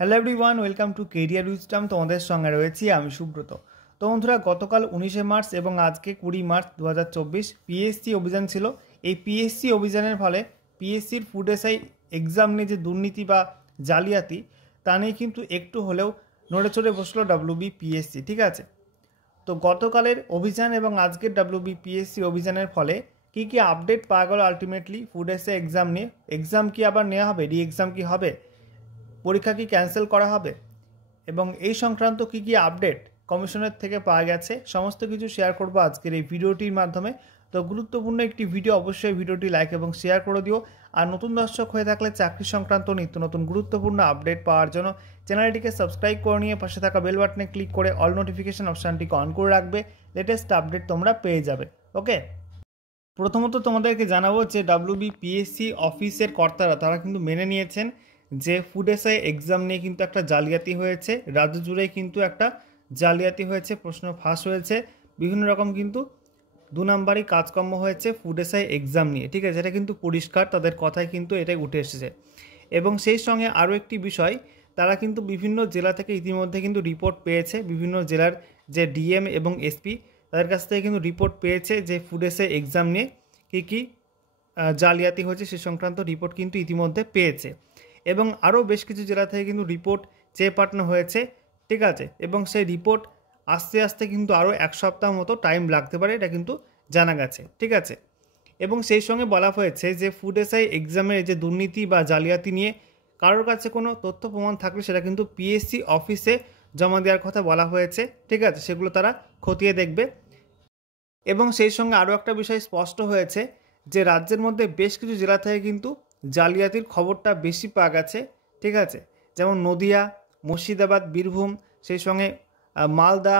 Hello everyone, welcome to career wisdom. তোমাদের সঙ্গে রয়েছি আমি সুব্রত। তো বন্ধুরা, গতকাল 19শে মার্চ এবং আজকে 20 মার্চ 2024 পিএসসি অভিযান ছিল। এই পিএসসি অভিযানের ফলে পিএসসির ফুড এসআই এক্সাম নিয়ে যে দুর্নীতি বা জালিয়াতি, তা নিয়ে কিন্তু একটু হলেও নড়ে চড়ে বসলো WBPSC। ঠিক আছে, তো গতকালের অভিযান এবং আজকের WBPSC অভিযানের ফলে কী কী আপডেট পাওয়া গেল আলটিমেটলি ফুড এসআই এক্সাম নিয়ে? এক্সাম কি আবার নেওয়া হবে? রি এক্সাম কি হবে? পরীক্ষা কি ক্যান্সেল করা হবে? এবং এই সংক্রান্ত কী কী আপডেট কমিশনের থেকে পাওয়া গেছে, সমস্ত কিছু শেয়ার করব আজকের এই ভিডিওটির মাধ্যমে। তো গুরুত্বপূর্ণ একটি ভিডিও, অবশ্যই ভিডিওটি লাইক এবং শেয়ার করে দিও। আর নতুন দর্শক হয়ে থাকলে চাকরি সংক্রান্ত নিত্য নতুন গুরুত্বপূর্ণ আপডেট পাওয়ার জন্য চ্যানেলটিকে সাবস্ক্রাইব করে নিয়ে পাশে থাকা বেল বাটনে ক্লিক করে অল নোটিফিকেশন অপশানটিকে অন করে রাখবে। লেটেস্ট আপডেট তোমরা পেয়ে যাবে। ওকে, প্রথমত তোমাদেরকে জানাবো যে WBPSC অফিসের কর্তারা তারা কিন্তু মেনে নিয়েছেন যে ফুড এসআই এক্সাম নিয়ে কিন্তু একটা জালিয়াতি হয়েছে, রাজ্য জুড়েই কিন্তু একটা জালিয়াতি হয়েছে, প্রশ্ন ফাঁস হয়েছে, বিভিন্ন রকম কিন্তু দু নম্বরই কাজকর্ম হয়েছে ফুড এসআই এক্সাম নিয়ে। ঠিক আছে, এটা কিন্তু পরিষ্কার, তাদের কথায় কিন্তু এটাই উঠে এসেছে। এবং সেই সঙ্গে আরও একটি বিষয়, তারা কিন্তু বিভিন্ন জেলা থেকে ইতিমধ্যে কিন্তু রিপোর্ট পেয়েছে, বিভিন্ন জেলার যে ডিএম এবং এসপি তাদের কাছ থেকে কিন্তু রিপোর্ট পেয়েছে যে ফুড এসআই এক্সাম নিয়ে কী কী জালিয়াতি হয়েছে সে সংক্রান্ত রিপোর্ট কিন্তু ইতিমধ্যে পেয়েছে। এবং আরও বেশ কিছু জেলা থেকে কিন্তু রিপোর্ট চেয়ে পাঠানো হয়েছে। ঠিক আছে, এবং সেই রিপোর্ট আস্তে আস্তে কিন্তু আরও এক সপ্তাহ মতো টাইম লাগতে পারে, এটা কিন্তু জানা গেছে। ঠিক আছে, এবং সেই সঙ্গে বলা হয়েছে যে ফুড এসআই এক্সামের যে দুর্নীতি বা জালিয়াতি নিয়ে কারোর কাছে কোনো তথ্য প্রমাণ থাকলে সেটা কিন্তু পিএসসি অফিসে জমা দেওয়ার কথা বলা হয়েছে। ঠিক আছে, সেগুলো তারা খতিয়ে দেখবে। এবং সেই সঙ্গে আরও একটা বিষয় স্পষ্ট হয়েছে যে রাজ্যের মধ্যে বেশ কিছু জেলা থেকে কিন্তু জালিয়াতির খবরটা বেশি পাওয়া গেছে। ঠিক আছে, যেমন নদিয়া, মুর্শিদাবাদ, বীরভূম, সেই সঙ্গে মালদা,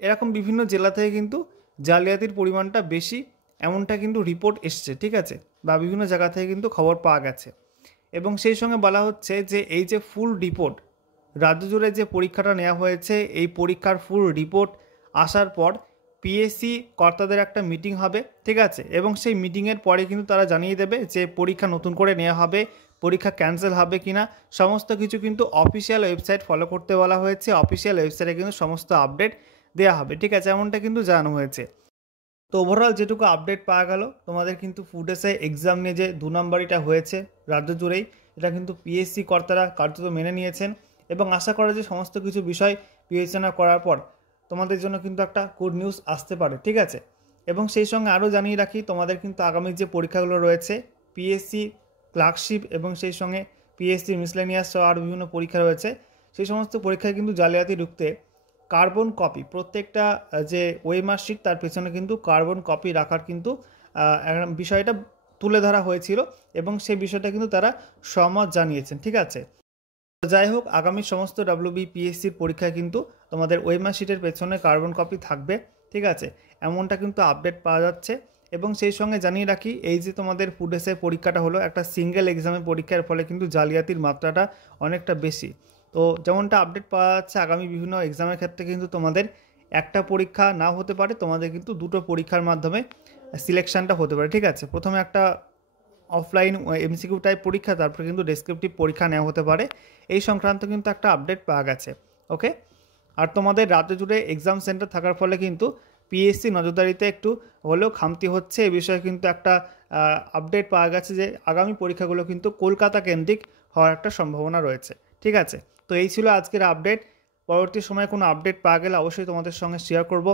এরকম বিভিন্ন জেলা থেকে কিন্তু জালিয়াতির পরিমাণটা বেশি, এমনটা কিন্তু রিপোর্ট এসছে। ঠিক আছে, বা বিভিন্ন জায়গা থেকে কিন্তু খবর পাওয়া গেছে। এবং সেই সঙ্গে বলা হচ্ছে যে এই যে ফুল রিপোর্ট রাজ্য জুড়ে যে পরীক্ষাটা নেওয়া হয়েছে, এই পরীক্ষার ফুল রিপোর্ট আসার পর পিএসসি কর্তাদের একটা মিটিং হবে। ঠিক আছে, এবং সেই মিটিংয়ের পরে কিন্তু তারা জানিয়ে দেবে যে পরীক্ষা নতুন করে নেওয়া হবে, পরীক্ষা ক্যান্সেল হবে কিনা, সমস্ত কিছু কিন্তু অফিসিয়াল ওয়েবসাইট ফলো করতে বলা হয়েছে। অফিসিয়াল ওয়েবসাইটে কিন্তু সমস্ত আপডেট দেওয়া হবে। ঠিক আছে, এমনটা কিন্তু জানানো হয়েছে। তো ওভারঅল যেটুকু আপডেট পাওয়া গেল, তোমাদের কিন্তু ফুড এসআই এক্সাম নিয়ে যে 2 নম্বরটা হয়েছে রাজ্য জুড়েই, এটা কিন্তু পিএসসি কর্তারা কার্যত মেনে নিয়েছেন। এবং আশা করা যে সমস্ত কিছু বিষয় বিবেচনা করার পর তোমাদের জন্য কিন্তু একটা গুড নিউজ আসতে পারে। ঠিক আছে, এবং সেই সঙ্গে আরও জানিয়ে রাখি, তোমাদের কিন্তু আগামী যে পরীক্ষাগুলো রয়েছে পিএসসি ক্লার্কশিপ এবং সেই সঙ্গে পিএসসি মিসলেনিয়াস সহ আরও বিভিন্ন পরীক্ষা রয়েছে, সেই সমস্ত পরীক্ষায় কিন্তু জালিয়াতি রুখতে কার্বন কপি, প্রত্যেকটা যে ওএমআর শিট তার পেছনে কিন্তু কার্বন কপি রাখার কিন্তু বিষয়টা তুলে ধরা হয়েছিল এবং সেই বিষয়টা কিন্তু তারা সহমত জানিয়েছেন। ঠিক আছে, যাই হোক, আগামী সমস্ত WBPSCর পরীক্ষায় কিন্তু তোমাদের ওএমআর শিটের পেছনে কার্বন কপি থাকবে। ঠিক আছে, এমনটা কিন্তু আপডেট পাওয়া যাচ্ছে। এবং সেই সঙ্গে জানিয়ে রাখি, এই যে তোমাদের ফুড এসআই পরীক্ষাটা হলো একটা সিঙ্গেল এক্সামের পরীক্ষার ফলে কিন্তু জালিয়াতির মাত্রাটা অনেকটা বেশি। তো যেমনটা আপডেট পাওয়া যাচ্ছে, আগামী বিভিন্ন এক্সামের ক্ষেত্রে কিন্তু তোমাদের একটা পরীক্ষা নাও হতে পারে, তোমাদের কিন্তু দুটো পরীক্ষার মাধ্যমে সিলেকশানটা হতে পারে। ঠিক আছে, প্রথমে একটা অফলাইন MCQ টাইপ পরীক্ষা, তারপরে কিন্তু ডেসক্রিপটিভ পরীক্ষা নেওয়া হতে পারে। এই সংক্রান্ত কিন্তু একটা আপডেট পাওয়া গেছে। ওকে, আর তোমাদের রাজ্য জুড়ে এক্সাম সেন্টার থাকার ফলে কিন্তু পিএসসি নজরদারিতে একটু হলেও খামতি হচ্ছে, এ বিষয়ে কিন্তু একটা আপডেট পাওয়া গেছে যে আগামী পরীক্ষাগুলো কিন্তু কলকাতা কেন্দ্রিক হওয়ার একটা সম্ভাবনা রয়েছে। ঠিক আছে, তো এই ছিল আজকের আপডেট। পরবর্তী সময়ে কোনো আপডেট পাওয়া গেলে অবশ্যই তোমাদের সঙ্গে শেয়ার করব।